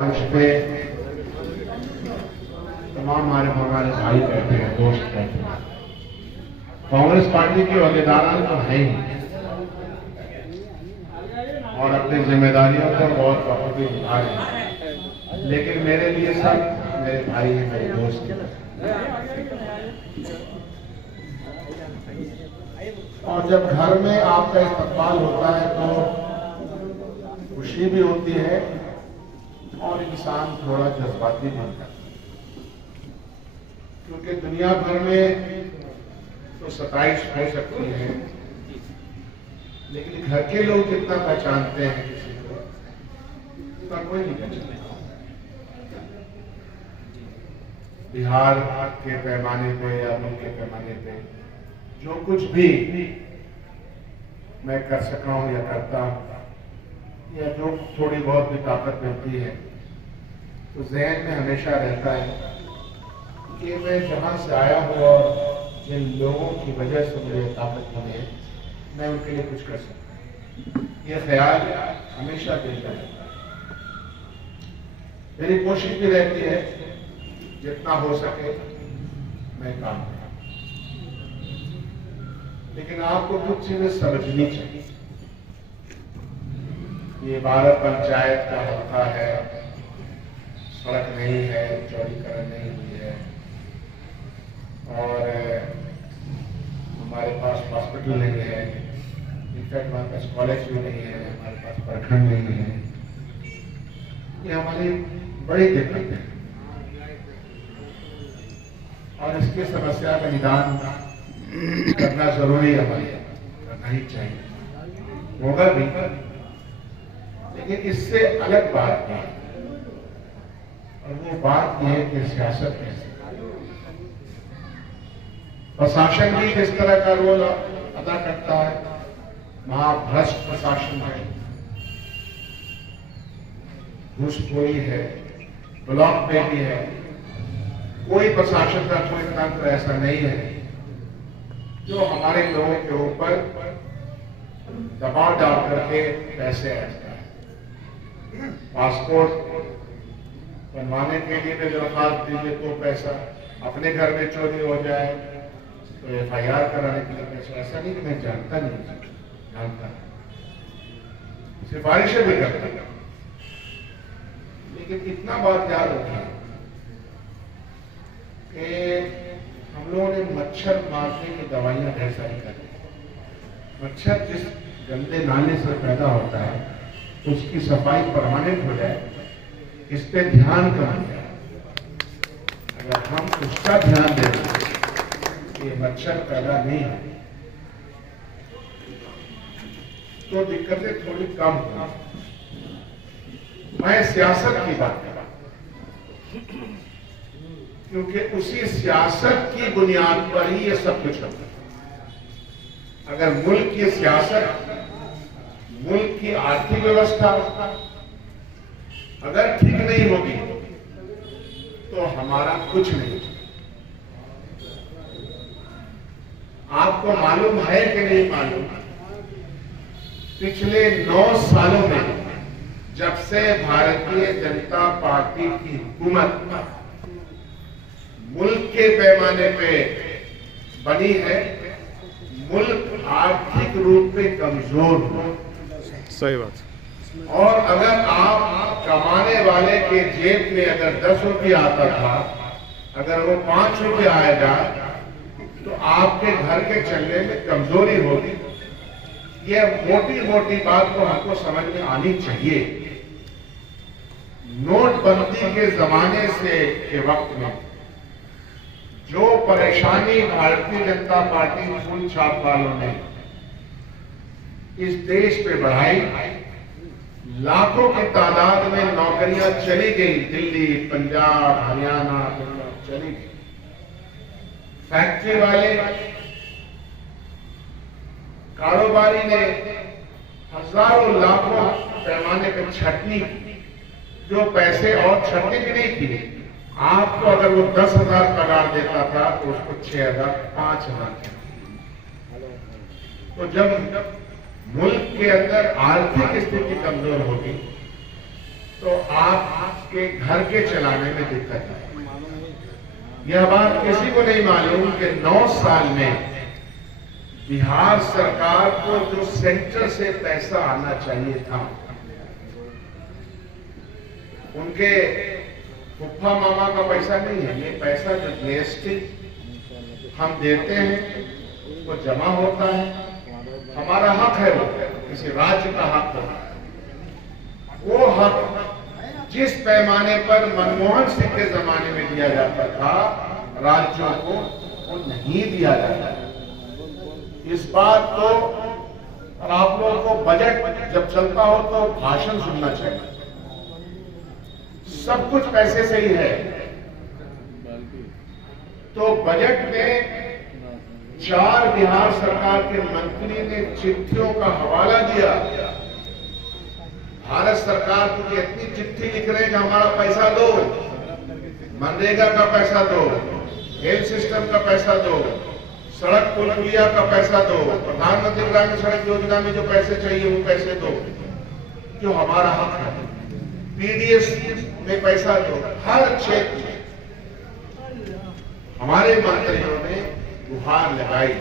पे तमाम हमारे भाई बैठे हैं, दोस्त बैठे हैं। कांग्रेस पार्टी के अहदेदारान तो है ही और अपनी जिम्मेदारियों पर बहुत बखूबी निभा रहे हैं, लेकिन मेरे लिए सब मेरे भाई हैं, मेरे दोस्त हैं। और जब घर में आपका इस्तकबाल होता है तो खुशी भी होती है और इंसान थोड़ा जज्बाती बनता है, क्योंकि दुनिया भर में तो 27 हो सकती है, लेकिन घर के लोग जितना पहचानते हैं किसी को उतना कोई नहीं पहचानता। बिहार के पैमाने पे या मुल्क के पैमाने पे जो कुछ भी मैं कर सका हूं या करता हूं, या जो थोड़ी बहुत भी ताकत मिलती है, तो ज़हन में हमेशा रहता है कि मैं जहां से आया हूं और जिन लोगों की वजह से मुझे ताकत मिली है, मैं उनके लिए कुछ कर सकता हूं। ये ख्याल हमेशा दिल में रहता है। मेरी कोशिश भी रहती है जितना हो सके मैं काम करूं, लेकिन आपको कुछ चीजें समझनी चाहिए। ये 12 पंचायत का हल्का है, सड़क नहीं है, चौड़ीकरण नहीं हुई है, और हमारे पास हॉस्पिटल नहीं है, इनफैक्ट हमारे पास कॉलेज भी नहीं है, हमारे पास प्रखंड नहीं है। ये हमारी बड़ी दिक्कत है और इसकी समस्या का निदान करना जरूरी है, हमारे करना ही चाहिए, होगा भी। लेकिन इससे अलग बात है, और वो बात यह है कि सियासत कैसे, प्रशासन भी किस तरह का रोल अदा करता है। महाभ्रष्ट प्रशासन है, घूसखोरी है, ब्लॉक में भी है। कोई प्रशासन का कोई तंत्र ऐसा नहीं है जो हमारे लोगों के ऊपर दबाव डाल करके पैसे ऐसा है। पासपोर्ट बनवाने के लिए भी दरखास्त दीजिए तो पैसा, अपने घर में चोरी हो जाए तो FIR कराने के लिए पैसा। ऐसा नहीं कि मैं जानता नहीं, जानता सिफारिशें भी करता, लेकिन इतना बात याद रखिए कि हम लोगों ने मच्छर मारने की दवाइयां ढेर सारी कर दी। मच्छर जिस गंदे नाले से पैदा होता है उसकी सफाई परमानेंट हो जाए, इस पे ध्यान कम जाए। अगर हम उसका ध्यान दें कि मच्छर पैदा नहीं है तो दिक्कतें थोड़ी कम हो। मैं सियासत की बात कर रहा हूं, क्योंकि उसी सियासत की बुनियाद पर ही ये सब कुछ होता है। अगर मुल्क की सियासत, मुल्क की आर्थिक व्यवस्था अगर ठीक नहीं होगी तो हमारा कुछ नहीं। आपको मालूम है कि नहीं मालूम, पिछले 9 सालों में जब से भारतीय जनता पार्टी की हुकूमत मुल्क के पैमाने पे बनी है, मुल्क आर्थिक रूप से कमजोर हो। सही बात। और अगर आप कमाने वाले के जेब में अगर 10 रुपया आता था, अगर वो 5 रुपया आएगा तो आपके घर के चलने में कमजोरी होगी। ये मोटी मोटी बात तो हमको समझ में आनी चाहिए। नोटबंदी के जमाने से के वक्त में जो परेशानी भारतीय जनता पार्टी फूल छाप वालों ने इस देश पे बढ़ाई, लाखों की तादाद में नौकरियां चली गई, दिल्ली, पंजाब, हरियाणा चली गई। फैक्ट्री वाले, कारोबारी ने हजारों लाखों पैमाने पर छटनी, जो पैसे और छटनी भी नहीं थी। आपको अगर वो 10,000 पगार देता था तो उसको 6,000, 5,000। तो जब मुल्क के अंदर आर्थिक स्थिति कमजोर होगी तो आपके घर के चलाने में दिक्कत है। यह बात किसी को नहीं मालूम कि 9 साल में बिहार सरकार को जो सेंटर से पैसा आना चाहिए था, उनके फुफ्फा मामा का पैसा नहीं है। ये पैसा जो जीएसटी हम देते हैं वो जमा होता है, हमारा हक है, वो किसी राज्य का हक है। वो हक जिस पैमाने पर मनमोहन सिंह के जमाने में दिया जाता था राज्यों को, वो नहीं दिया जाता। इस बात को आप लोगों को बजट जब चलता हो तो भाषण सुनना चाहिए। सब कुछ पैसे से ही है। तो बजट में 4 बिहार सरकार के मंत्री ने चिट्ठियों का हवाला दिया। भारत सरकार को इतनी चिट्ठी लिख रहे हैं कि हमारा पैसा दो, मनरेगा का पैसा दो, हेल्थ सिस्टम का पैसा दो, सड़क पुल पुलिया का पैसा दो, प्रधानमंत्री ग्रामीण सड़क योजना में जो पैसे चाहिए वो पैसे दो, जो हमारा हक है। पीडीएस में पैसा दो। हर क्षेत्र में हमारे मंत्रियों ने गुहार लगाई।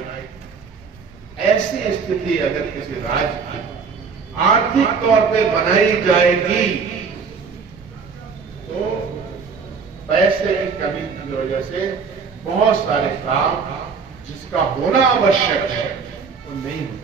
ऐसी स्थिति अगर किसी राज्य की आर्थिक तौर पे बनाई जाएगी तो पैसे की कमी की वजह से बहुत सारे काम जिसका होना आवश्यक है वो नहीं होता।